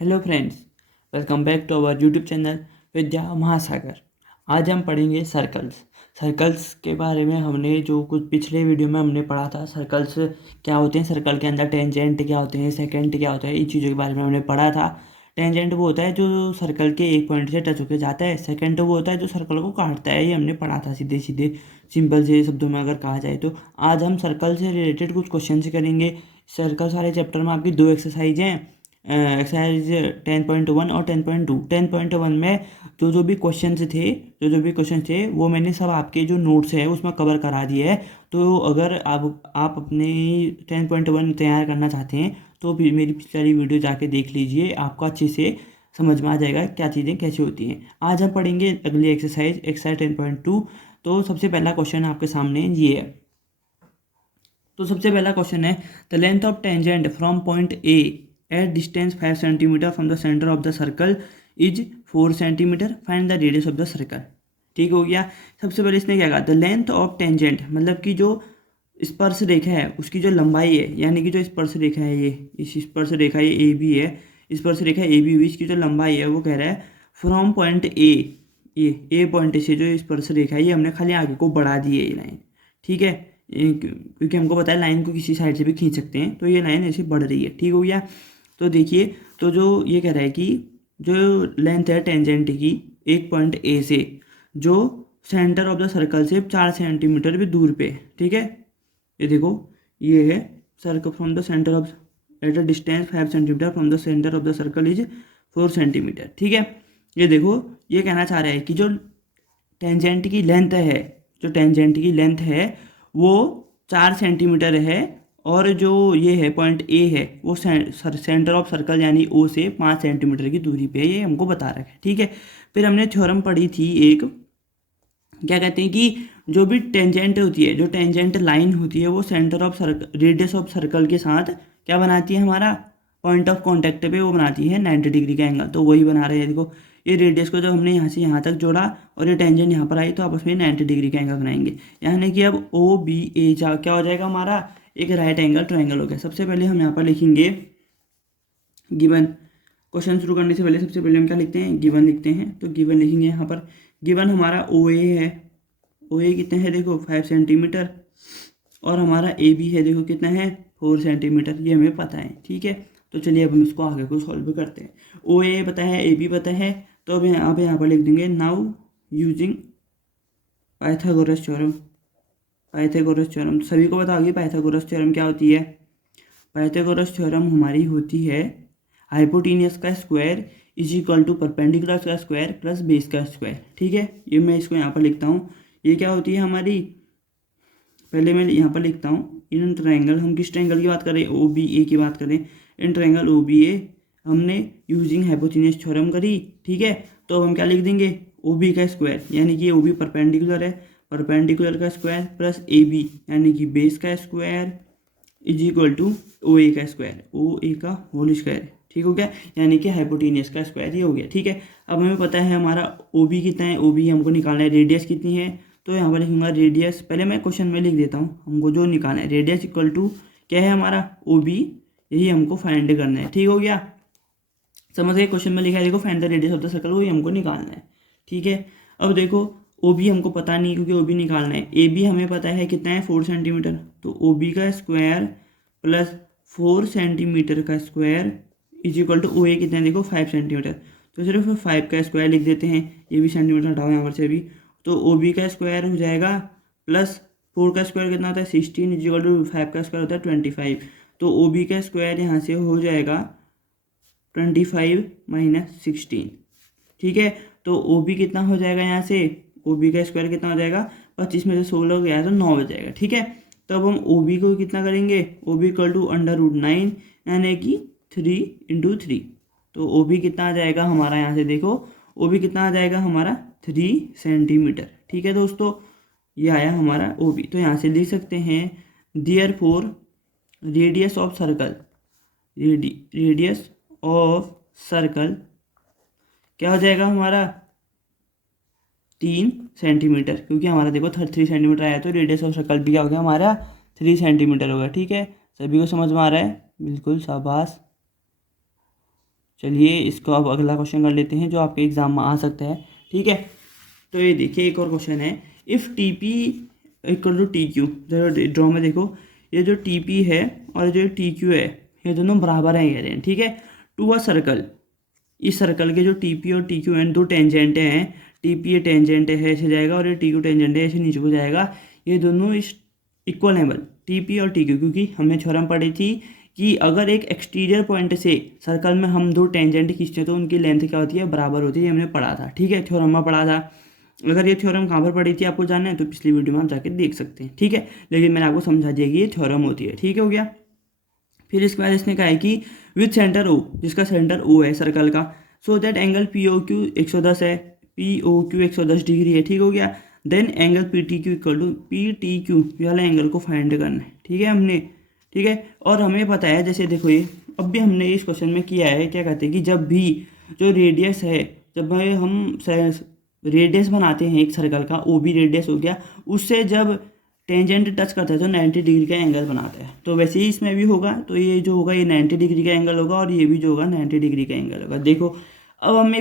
Hello friends, welcome back to our YouTube channel Vidya Mahasagar. आज हम पढ़ेंगे सर्कल्स के बारे में। हमने जो कुछ पिछले वीडियो में हमने पढ़ा था, सर्कल्स क्या होते हैं, सर्कल के अंदर टेंजेंट क्या होते हैं, सेकेंट क्या होता है, इन चीज़ों के बारे में हमने पढ़ा था। टेंजेंट वो होता है जो सर्कल के एक पॉइंट से टच होकर जाता है। सेकेंड वो होता है जो सर्कल को काटता है। ये हमने पढ़ा था सीधे सीधे सिंपल से शब्दों में अगर कहा जाए तो। आज हम सर्कल से रिलेटेड कुछ क्वेश्चन करेंगे। सर्कल सारे चैप्टर में आपकी 2 एक्सरसाइज हैं, एक्सरसाइज 10.1 और 10.2। 10.1 में जो भी क्वेश्चंस थे वो मैंने सब आपके जो नोट्स है उसमें कवर करा दिए है। तो अगर आप अपने 10.1 तैयार करना चाहते हैं तो भी मेरी पिछली वीडियो जाके देख लीजिए, आपको अच्छे से समझ में आ जाएगा क्या चीज़ें कैसे होती हैं। आज हम पढ़ेंगे अगली एक्सरसाइज 10.2। तो सबसे पहला क्वेश्चन आपके सामने ये है। तो सबसे पहला क्वेश्चन है, the length of tangent from point A at distance 5 centimetre from the centre of the circle is 4 centimetre, find the radius of the circle. ठीक हो गया। सबसे पहले इसने क्या कहा, द लेंथ ऑफ टेंजेंट मतलब कि जो स्पर्श रेखा है उसकी जो लंबाई है, यानी कि जो स्पर्श रेखा है ये इस स्पर्श रेखा ये ए बी है, स्पर्श रेखा ए बी हुई, इसकी जो लंबाई है वो कह रहा है फ्रॉम पॉइंट ए, ये ए पॉइंट से जो स्पर्श रेखा है ये हमने खाली आगे को बढ़ा दी है ये लाइन। ठीक है, क्योंकि हमको पता है लाइन को किसी साइड से भी खींच सकते हैं, तो ये लाइन ऐसे बढ़ रही है। ठीक हो गया। तो देखिए, तो जो ये कह रहा है कि जो लेंथ है टेंजेंट की एक पॉइंट ए से जो सेंटर ऑफ द सर्कल से 4 सेंटीमीटर भी दूर पे, ठीक है, ये देखो ये है circle from the centre of at a distance 5 centimetre from the centre of the circle is 4 centimetre. ठीक है, ये देखो ये कहना चाह रहा है कि जो टेंजेंट की लेंथ है, जो टेंजेंट की लेंथ है वो 4 सेंटीमीटर है, और जो ये है पॉइंट ए है वो सेंटर ऑफ सर्कल यानी ओ से 5 सेंटीमीटर की दूरी पे है, ये हमको बता रखा है। ठीक है, फिर हमने थ्योरम पढ़ी थी एक, क्या कहते हैं कि जो भी टेंजेंट होती है, जो टेंजेंट लाइन होती है वो centre of circle radius of circle के साथ क्या बनाती है, हमारा पॉइंट ऑफ कांटेक्ट पे वो बनाती है 90 डिग्री का एंगल। तो वही बना रहे हैं। देखो ये रेडियस को जब हमने यहाँ से यहाँ तक जोड़ा और ये टेंजेंट यहाँ पर आई तो आपस में 90 डिग्री का एंगल बनाएंगे, यानी कि अब ओ बी ए क्या हो जाएगा, हमारा एक राइट एंगल ट्रायंगल हो गया। सबसे पहले हम यहाँ पर लिखेंगे गिवन। क्वेश्चन शुरू करने से पहले सबसे पहले हम क्या लिखते हैं, गिवन लिखते हैं। तो गिवन लिखेंगे यहाँ पर, गिवन हमारा ओ ए है, ओ ए कितना है देखो 5 सेंटीमीटर, और हमारा ए बी है देखो कितना है 4 सेंटीमीटर, ये हमें पता है। ठीक है, तो चलिए अब हम इसको आगे को सॉल्व करते हैं। ओ ए पता है, ए बी पता है, तो अब यहाँ पर लिख देंगे now using Pythagoras theorem. Pythagoras theorem सभी को पता होगी, पाइथागोरस थ्योरम क्या होती है। पाइथागोरस थ्योरम हमारी होती है हाइपोटेन्यूस का square is equal to perpendicular का स्क्वायर प्लस बेस का स्क्वायर। ठीक है, ये मैं इसको यहाँ पर लिखता हूँ। ये क्या होती है हमारी, पहले मैं यहाँ पर लिखता हूँ इन ट्रायंगल, हम किस ट्रायंगल की बात करें, ओ बी ए की बात करें। इन ट्रायंगल ओ बी ए हमने यूजिंग हाइपोटेन्यूस थ्योरम करी। ठीक है, तो अब हम क्या लिख देंगे, ओ बी का स्क्वायर यानी कि ओ बी परपेंडिकुलर है, परपेंडिकुलर का स्क्वायर प्लस ए बी यानी कि बेस का square is equal to O A का स्क्वायर, ओ ए का होल स्क्वायर। ठीक हो गया, यानी कि हाइपोटेन्यूस का स्क्वायर ये हो गया। ठीक है, अब हमें पता है हमारा ओ बी कितना है, ओ बी हमको निकालना है, रेडियस कितनी है, तो यहाँ पर लिखूंगा रेडियस, पहले मैं क्वेश्चन में लिख देता हूँ, हमको जो निकालना है रेडियस इक्वल टू क्या है हमारा ओ बी, यही हमको फाइंड करना है। ठीक हो गया, समझ गए। क्वेश्चन में लिखा है देखो find the radius of the circle, वही हमको निकालना है। ठीक है, अब देखो ओ बी हमको पता नहीं क्योंकि ओ बी निकालना है, ए बी हमें पता है कितना है 4 सेंटीमीटर, तो ओ बी का स्क्वायर प्लस 4 सेंटीमीटर का square is equal to O A कितना है देखो 5 सेंटीमीटर, तो सिर्फ 5 का स्क्वायर लिख देते हैं, ये भी सेंटीमीटर हटाओ यहाँ पर से भी, तो ओ बी का स्क्वायर हो जाएगा प्लस 4 का स्क्वायर कितना होता है 16 इज इक्वल टू 5 का स्क्वायर होता है 25, तो ओ बी का स्क्वायर यहाँ से हो जाएगा 25 माइनस 16। ठीक है, तो ओ बी कितना हो जाएगा, यहाँ से ओ बी का स्क्वायर कितना हो जाएगा 25 में से 16 गया तो 9 हो जाएगा। ठीक है, तो अब हम ओ बी को कितना करेंगे, ओ बी इक्वल टू √9 यानी कि 3 × 3, तो ओ बी कितना आ जाएगा हमारा, यहाँ से देखो ओ बी कितना आ जाएगा हमारा 3 सेंटीमीटर। ठीक है दोस्तों, ये आया हमारा ओ बी। तो यहाँ से लिख सकते हैं therefore radius of circle, radius of circle क्या हो जाएगा हमारा 3 सेंटीमीटर, क्योंकि हमारा देखो 3 सेंटीमीटर आया, तो रेडियस ऑफ सर्कल भी क्या हो गया हमारा 3 सेंटीमीटर होगा। ठीक है, सभी को समझ में आ रहा है, बिल्कुल शाबाश। चलिए इसको अब अगला क्वेश्चन कर लेते हैं जो आपके एग्जाम में आ सकता है। ठीक है, तो ये देखिए एक और क्वेश्चन है, if T P equal to T Q. Draw में देखो, ये जो टी पी है और जो टी क्यू है ये दोनों बराबर हैं कह रहे हैं। ठीक है, टू अ सर्कल, इस सर्कल के जो टी पी और टी क्यू एंड दो टेंजेंटे हैं, टी पी ये टेंजेंट है ऐसे जाएगा और ये टी क्यू टेंजेंट है ऐसे नीचे को जाएगा, ये दोनों इस इक्वल हैं बल टी पी और टी क्यू, क्योंकि हमने थ्योरम पढ़ी थी कि अगर एक एक्सटीरियर पॉइंट से सर्कल में हम दो टेंजेंट खींचते हैं तो उनकी लेंथ क्या होती है, बराबर होती है। ये हमने पढ़ा था। ठीक है, थ्योरम में पढ़ा था। अगर ये थ्योरम कहाँ पर पढ़ी थी आपको जानना है तो पिछली वीडियो में आप जाके देख सकते हैं। ठीक है, लेकिन मैंने आपको समझा दिया कि ये थ्योरम होती है। ठीक है, हो गया। फिर इसके बाद इसने कहा है कि विथ सेंटर ओ, जिसका सेंटर ओ है सर्कल का, so that angle P O Q 110 है, पी ओ क्यू 110 डिग्री है। ठीक हो गया। Then angle P T Q equal to P T Q वाला एंगल को फाइंड करना है। ठीक है हमने, ठीक है, और हमें पता है जैसे देखो ये अब भी हमने इस क्वेश्चन में किया है, क्या कहते हैं कि जब भी जो रेडियस है, जब भाई हम रेडियस बनाते हैं एक सर्कल का, ओ बी रेडियस हो गया, उससे जब टेंजेंट टच करता है तो 90 डिग्री का एंगल बनाता है। तो वैसे ही इसमें भी होगा, तो ये जो होगा ये 90 डिग्री का एंगल होगा और ये भी जो होगा 90 डिग्री का एंगल होगा। देखो अब हमें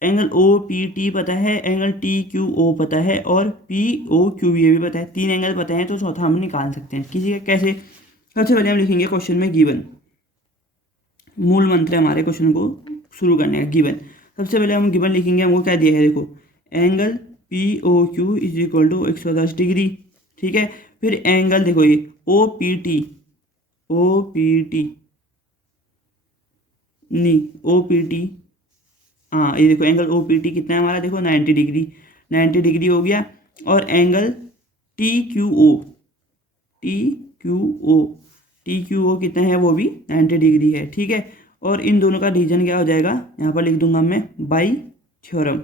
एंगल ओ पी टी पता है, एंगल टी क्यू ओ पता है और पी ओ क्यू ये भी पता है, तीन एंगल पता है, तो चौथा हम निकाल सकते हैं। किसी का कैसे, सबसे पहले हम लिखेंगे क्वेश्चन में गिवन, मूल मंत्र है हमारे क्वेश्चन को शुरू करने का गिवन। सबसे पहले हम गिवन लिखेंगे, हमको क्या दिया है देखो, angle P O Q is equal to 110 degree. ठीक है, फिर एंगल देखो ये ओ पी टी नहीं ओ पी टी, हाँ ये देखो एंगल ओ पी टी कितना है हमारा, देखो 90 डिग्री, 90 डिग्री हो गया। और एंगल टी क्यू ओ कितना है, वो भी 90 डिग्री है। ठीक है, और इन दोनों का रीजन क्या हो जाएगा, यहाँ पर लिख दूंगा मैं बाई थ्योरम,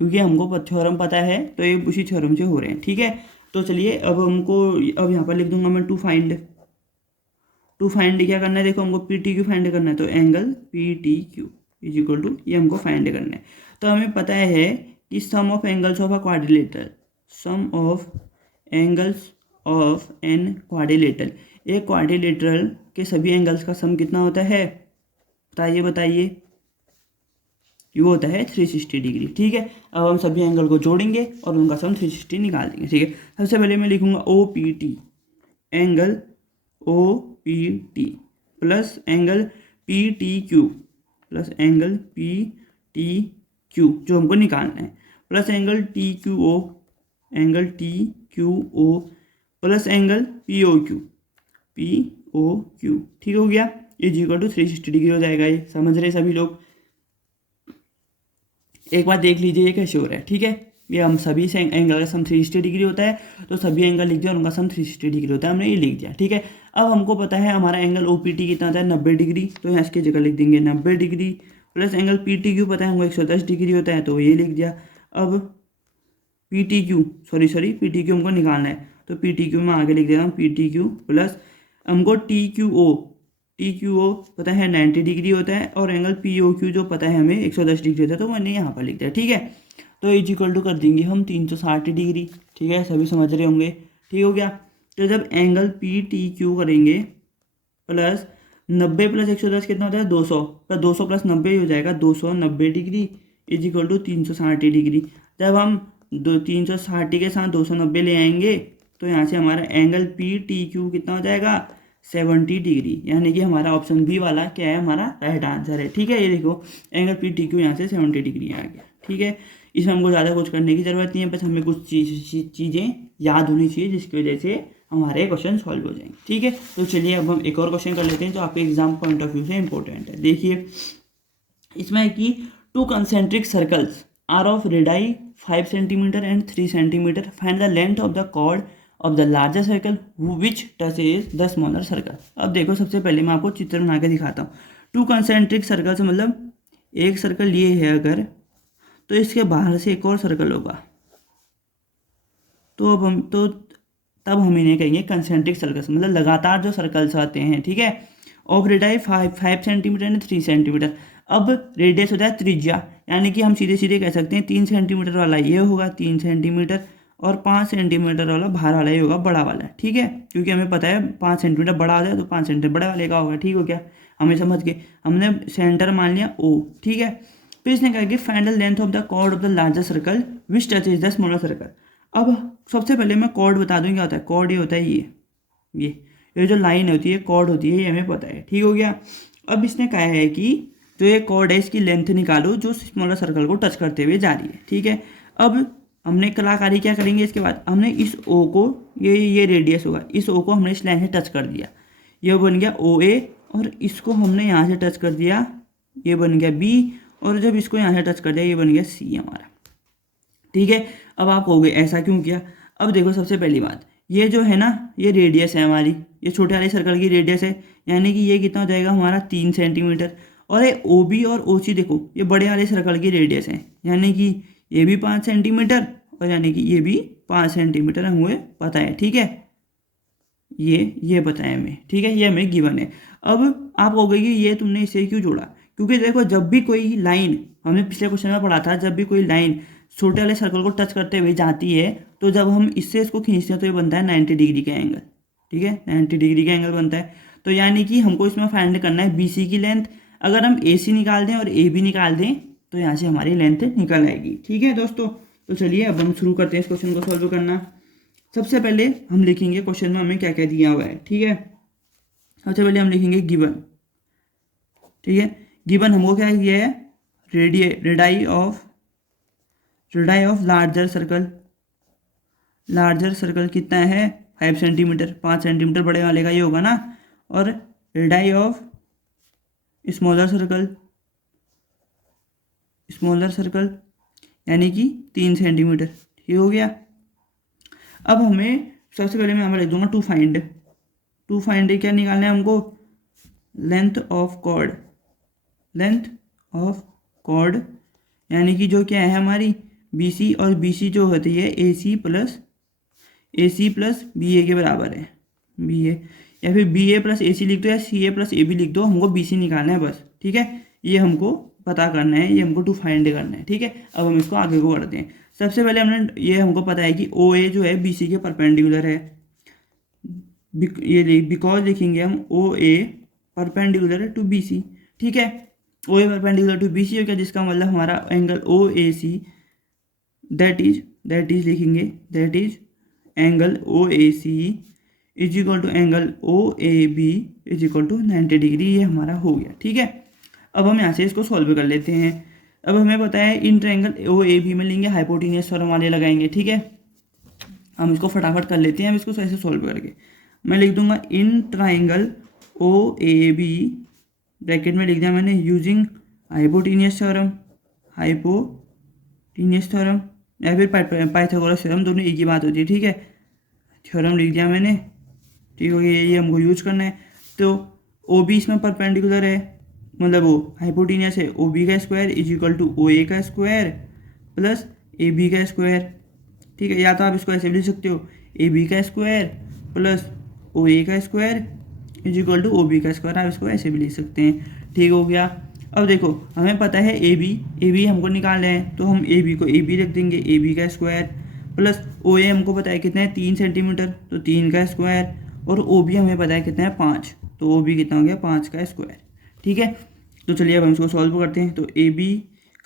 क्योंकि हमको थ्योरम पता है तो ये उसी थ्योरम से हो रहे हैं। ठीक है, तो चलिए अब हमको, अब यहाँ पर लिख दूंगा मैं टू फाइंड क्या करना है, देखो हमको पी टी क्यू फाइंड करना है, तो angle P T Q is equal to ये हमको फाइंड करना है। तो हमें पता है कि sum of angles of a quadrilateral, sum of angles of an quadrilateral, एक क्वाड्रिलेटरल के सभी एंगल्स का सम कितना होता है, बताइए ये वो होता है 360 डिग्री। ठीक है, अब हम सभी एंगल को जोड़ेंगे और उनका सम 360 निकाल देंगे। ठीक है, सबसे पहले मैं लिखूंगा O P T, angle O P T plus angle P T Q plus angle P T Q जो हमको निकालना है, plus angle T Q O plus angle P O Q. ठीक हो गया, ये जी इक्वल टू 360 डिग्री हो जाएगा। ये समझ रहे सभी लोग, एक बार देख लीजिए ये कैसे हो रहा है। ठीक है, ये हम सभी से एंगल का सम 360 डिग्री होता है, तो सभी एंगल लिख दिया और उनका सम 360 डिग्री होता है, हमने ये लिख दिया। ठीक है, अब हमको पता है हमारा एंगल ओ पी टी कितना होता है, 90 डिग्री, तो यहाँ इसकी जगह लिख देंगे 90 degree, plus angle P T Q पता है हमको 110 डिग्री होता है, तो ये लिख दिया। अब पी टी क्यू हमको निकालना है, तो पी टी क्यू में आगे लिख देता हूँ पी टी क्यू प्लस हमको टी क्यू ओ पता है 90 डिग्री होता है, और एंगल पी ओ क्यू जो पता है हमें 110 डिग्री होता है, तो मैंने यहाँ पर लिख दिया। ठीक है, तो इज इक्वल टू कर देंगे हम 360 डिग्री। ठीक है, सभी समझ रहे होंगे। ठीक हो गया, तो जब एंगल पी टी क्यू करेंगे प्लस 90 प्लस 110 कितना होता है 200, तो 200 प्लस 90 हो जाएगा 290 degree is equal to 360 degree. जब हम 360 के साथ 290 ले आएंगे तो यहाँ से हमारा एंगल पी टी क्यू कितना हो जाएगा 70 डिग्री, यानी कि हमारा ऑप्शन बी वाला क्या है, हमारा राइट आंसर है। ठीक है, ये देखो एंगल पी टी क्यू यहाँ से 70 डिग्री आ गया। ठीक है, इसमें हमको ज़्यादा कुछ करने की ज़रूरत नहीं है, बस हमें कुछ चीज़ें याद होनी चाहिए जिसकी वजह से हमारे क्वेश्चन सॉल्व हो जाएंगे। ठीक है, तो चलिए अब हम एक और क्वेश्चन कर लेते हैं जो आपके एग्जाम पॉइंट ऑफ व्यू से इंपॉर्टेंट है। देखिए इसमें है कि two concentric circles are of radii 5 centimetre and 3 centimetre, find the length of the chord of the larger circle which touches the smaller circle. अब देखो सबसे पहले मैं आपको चित्र बना के दिखाता हूँ। टू कंसेंट्रिक सर्कल से मतलब एक सर्कल ये है अगर, तो इसके बाहर से एक और सर्कल होगा, तो तब हम इन्हें कहेंगे कंसेंट्रिक सर्कल्स, मतलब लगातार जो सर्कल्स आते हैं। ठीक है, of radius 5 centimetre and 3 centimetre. अब रेडियस होता है त्रिज्या, यानी कि हम सीधे सीधे कह सकते हैं 3 सेंटीमीटर वाला ये होगा 3 सेंटीमीटर, और 5 सेंटीमीटर वाला बाहर वाला ही होगा, बड़ा वाला, ठीक है, क्योंकि हमें पता है 5 सेंटीमीटर बड़ा आ जाए तो 5 सेंटीमीटर बड़ा वाले का होगा, ठीक हो गया, हमें समझ गए। हमने सेंटर मान लिया O, ठीक है। फिर इसने कहा कि find the length of the chord of the larger circle which touches the smaller circle. अब सबसे पहले मैं कॉर्ड बता दूँ क्या होता है। कॉर्ड ये होता है ये जो लाइन होती है कॉर्ड होती है, ये हमें पता है, ठीक हो गया। अब इसने कहा है कि जो ये कॉर्ड है इसकी लेंथ निकालो जो स्मॉलर सर्कल को टच करते हुए जा रही है, ठीक है। अब हमने कलाकारी क्या करेंगे, इसके बाद हमने इस O को, ये रेडियस होगा, इस O को हमने इस लाइन से टच कर दिया, ये बन गया OA, और इसको हमने यहाँ से टच कर दिया, ये बन गया B, और जब इसको यहाँ से टच कर दिया ये बन गया C हमारा, ठीक है। अब आप कहोगे ऐसा क्यों किया। अब देखो सबसे पहली बात, ये जो है ना ये रेडियस है हमारी, ये छोटे वाले सर्कल की रेडियस है, यानी कि ये कितना हो जाएगा हमारा 3 सेंटीमीटर। और ये OB और OC देखो ये बड़े वाले सर्कल की रेडियस है, यानी कि ये भी 5 सेंटीमीटर और यानी कि ये भी 5 सेंटीमीटर हमें पता है, ठीक है, ये पता है हमें, ठीक है, ये हमें गिवन है। अब आप कहोगे कि ये तुमने इसे क्यों जोड़ा, क्योंकि देखो जब भी कोई लाइन, हमने पिछले क्वेश्चन में पढ़ा था, जब भी कोई लाइन छोटे वाले सर्कल को टच करते हुए जाती है तो जब हम इससे इसको खींचते हैं तो ये बनता है 90 डिग्री का एंगल, ठीक है, 90 डिग्री का एंगल बनता है। तो यानी कि हमको इसमें फाइंड करना है BC की लेंथ। अगर हम AC निकाल दें और AB निकाल दें तो यहाँ से हमारी लेंथ निकल आएगी, ठीक है दोस्तों। तो चलिए अब हम शुरू करते हैं इस क्वेश्चन को सॉल्व करना। सबसे पहले हम लिखेंगे क्वेश्चन में हमें क्या क्या दिया हुआ है, ठीक है। सबसे पहले हम लिखेंगे गिवन, ठीक है। गिवन हमको क्या दिया है, रेडाई ऑफ लार्जर सर्कल कितना है 5 सेंटीमीटर, 5 सेंटीमीटर बड़े वाले का ये होगा ना, और रेडाई ऑफ स्मॉलर सर्कल यानी कि 3 सेंटीमीटर, ठीक हो गया। अब हमें सबसे पहले मैं यहाँ पर लिख दूंगा टू फाइंड क्या निकालना है हमको, लेंथ ऑफ कॉर्ड यानी कि जो क्या है हमारी BC, और BC जो होती है AC प्लस BA के बराबर है, BA, या फिर BA प्लस AC लिख दो या CA प्लस AB लिख दो, हमको BC निकालना है बस, ठीक है। ये हमको पता करना है, ये हमको टू फाइंड करना है, ठीक है। अब हम इसको आगे को बढ़ते हैं। सबसे पहले ये हमको पता है कि OA जो है BC के परपेंडिकुलर है, ये बिकॉज लिखेंगे हम OA परपेंडिकुलर टू BC, ठीक है। OA परपेंडिकुलर टू BC हो गया, जिसका मतलब हमारा एंगल OAC दैट इज लिखेंगे that is angle OAC is equal to angle OAB is equal to 90 degree, ये हमारा हो गया, ठीक है। अब हम यहाँ से इसको सॉल्व कर लेते हैं। अब हमें पता है इन ट्रायंगल OAB में लेंगे हाइपोटेन्यूस थ्योरम वाले लगाएंगे, ठीक है। हम इसको फटाफट कर लेते हैं, अब इसको ऐसे सॉल्व करके मैं लिख दूंगा इन ट्रायंगल OAB, ब्रैकेट में लिख दिया मैंने यूजिंग हाइपोटेन्यूस थ्योरम या फिर पाइथागोरस थ्योरम, दोनों एक ही बात होती है, ठीक है। थ्योरम लिख दिया मैंने, ठीक हो गया, ये हमको यूज करना है। तो OB इसमें परपेंडिकुलर है, मतलब वो हाइपोटेन्यूस है, OB का square is equal to OA का स्क्वायर प्लस AB का स्क्वायर, ठीक है। या तो आप इसको ऐसे भी लिख सकते हो, AB का स्क्वायर प्लस OA का square is equal to OB का स्क्वायर, आप इसको ऐसे भी लिख सकते हैं, ठीक हो गया। अब देखो हमें पता है AB हमको निकालना है, तो हम AB को AB रख देंगे, AB का स्क्वायर प्लस OA हमको पता है कितना है 3 सेंटीमीटर, तो 3 का स्क्वायर, और OB हमें पता है कितना है 5, तो OB कितना हो गया 5 का स्क्वायर, ठीक है। तो चलिए अब हम इसको सॉल्व करते हैं। तो AB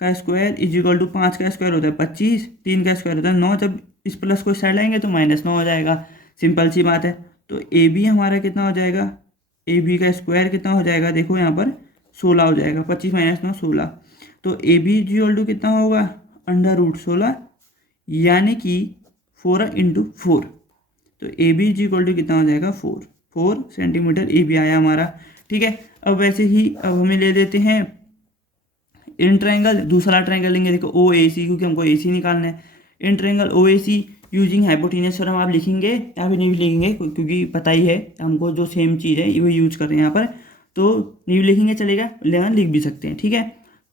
का स्क्वायर इज इक्वल टू 5 का स्क्वायर होता है 25, 3 का स्क्वायर होता है 9, जब इस प्लस को साइड लाएंगे तो -9 हो जाएगा, सिंपल सी बात है। तो AB हमारा कितना हो जाएगा, AB का स्क्वायर कितना हो जाएगा, देखो यहाँ पर 16 हो जाएगा, 25 - 9 16, तो AB इक्वल टू कितना होगा √16, यानी कि 4 × 4, तो AB इक्वल टू कितना हो जाएगा 4 सेंटीमीटर AB आया हमारा, ठीक है। अब वैसे ही अब हमें ले लेते हैं इन ट्रायंगल, दूसरा ट्रायंगल लेंगे, देखो OAC, क्योंकि हमको AC निकालना है। In triangle OAC using hypotenuse theorem आप लिखेंगे या फिर नहीं लिखेंगे, क्योंकि पता ही है हमको जो सेम चीज़ है वो यूज कर रहे हैं यहाँ पर, तो नहीं लिखेंगे चलेगा, लेकिन लिख भी सकते हैं, ठीक है।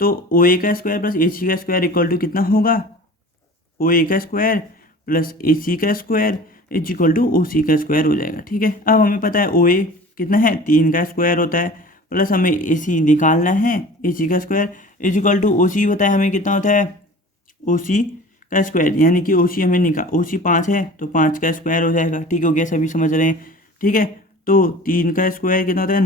तो OA का स्क्वायर प्लस AC का स्क्वायर इक्वल टू कितना होगा, OA का स्क्वायर प्लस AC का square is equal to OC का स्क्वायर हो जाएगा, ठीक है। अब हमें पता है OA कितना है 3 का स्क्वायर होता है, प्लस हमें AC निकालना है, AC का square is equal to OC बताया हमें कितना होता है, OC का स्क्वायर, यानी कि OC हमें OC 5 है तो 5 का स्क्वायर हो जाएगा। ठीक हो गया, सभी समझ रहे हैं। ठीक है, तो 3 का स्क्वायर कितना होता है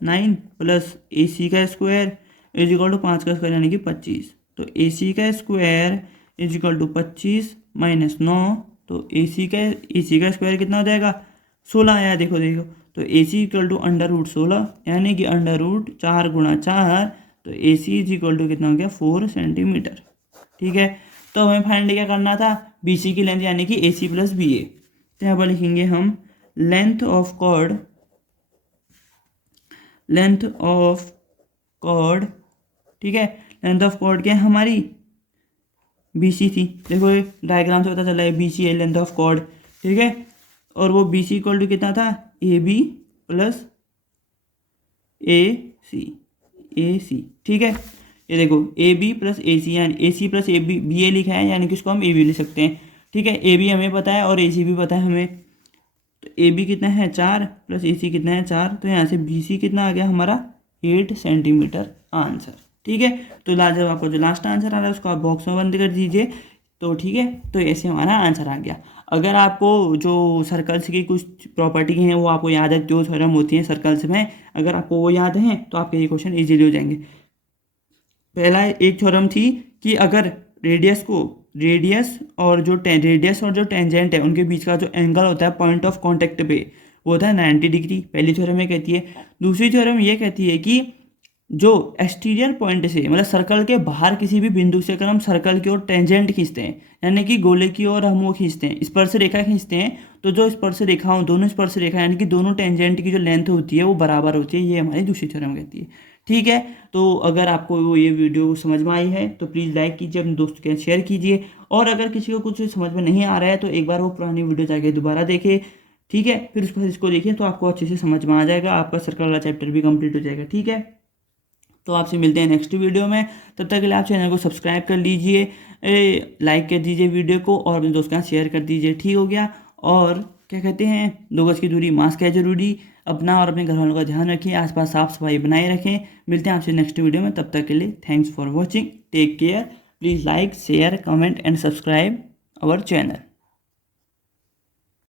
9 प्लस AC का स्क्वायर इज इक्वल टू 5 का स्क्वायर यानी कि 25। तो AC का square is equal to 25 minus 9, तो AC का स्क्वायर कितना हो जाएगा 16 आया। देखो तो AC इक्वल टू √16 यानी कि √4 गुणा 4, तो AC इज इक्वल टू कितना हो गया 4 सेंटीमीटर। ठीक है, तो हमें फाइंड क्या करना था BC की लेंथ यानी कि AC प्लस BA। तो यहाँ पर लिखेंगे हम लेंथ ऑफ कॉर्ड। ठीक है, लेंथ ऑफ कॉर्ड क्या है हमारी BC थी। देखो डायग्राम से पता चला है BC है लेंथ ऑफ कॉर्ड। ठीक है, और वो BC इक्वल टू कितना था AB प्लस AC। ठीक है, ये देखो AB प्लस AC यानी AC प्लस AB BA लिखा है, यानी कि इसको हम AB लिख सकते हैं। ठीक है, AB हमें पता है और AC भी पता है हमें। तो AB कितना है 4 प्लस AC कितना है 4, तो यहाँ से BC कितना आ गया हमारा 8 सेंटीमीटर आंसर। ठीक है, तो जब आपको जो लास्ट आंसर आ रहा है उसको आप बॉक्स में बंद कर दीजिए। तो ठीक है, तो ऐसे हमारा आंसर आ गया। अगर आपको जो सर्कल्स की कुछ प्रॉपर्टी हैं वो आपको याद है, जो थ्योरम होती हैं सर्कल्स में, अगर आपको वो याद हैं तो आपके ये क्वेश्चन इजीली हो जाएंगे। पहला एक थ्योरम थी कि अगर रेडियस और जो टेंजेंट है उनके बीच का जो एंगल होता है पॉइंट ऑफ कांटेक्ट पे वो होता है 90 डिग्री। पहली थ्योरम ये कहती है। दूसरी थ्योरम ये कहती है कि जो एक्सटीरियर पॉइंट से मतलब सर्कल के बाहर किसी भी बिंदु से अगर हम सर्कल की ओर टेंजेंट खींचते हैं, यानी कि गोले की ओर हम वो खींचते हैं, स्पर्श रेखा खींचते हैं, तो जो स्पर्श रेखा हो दोनों स्पर्श रेखा यानी कि दोनों टेंजेंट की जो लेंथ होती है वो बराबर होती है। ये हमारी दूसरी थ्योरम कहती है। ठीक है, तो अगर आपको वो ये वीडियो समझ में आई है तो प्लीज़ लाइक कीजिए, अपने दोस्त के साथ शेयर कीजिए, और अगर किसी को कुछ समझ में नहीं आ रहा है तो एक बार वो पुरानी वीडियो जाके दोबारा देखे। ठीक है, फिर उसको इसको देखिए तो आपको अच्छे से समझ में आ जाएगा, आपका सर्कल वाला चैप्टर भी कंप्लीट हो जाएगा। ठीक है, तो आपसे मिलते हैं नेक्स्ट वीडियो में। तब तक के लिए आप चैनल को सब्सक्राइब कर लीजिए, लाइक कर दीजिए वीडियो को और अपने दोस्त के साथ शेयर कर दीजिए। ठीक हो गया, और क्या कहते हैं 2 गज की दूरी, मास्क है जरूरी। अपना और अपने घर वालों का ध्यान रखिए, आसपास साफ सफाई बनाए रखें। मिलते हैं आपसे नेक्स्ट वीडियो में, तब तक के लिए thanks for watching, take care. Please like share comment and subscribe our channel.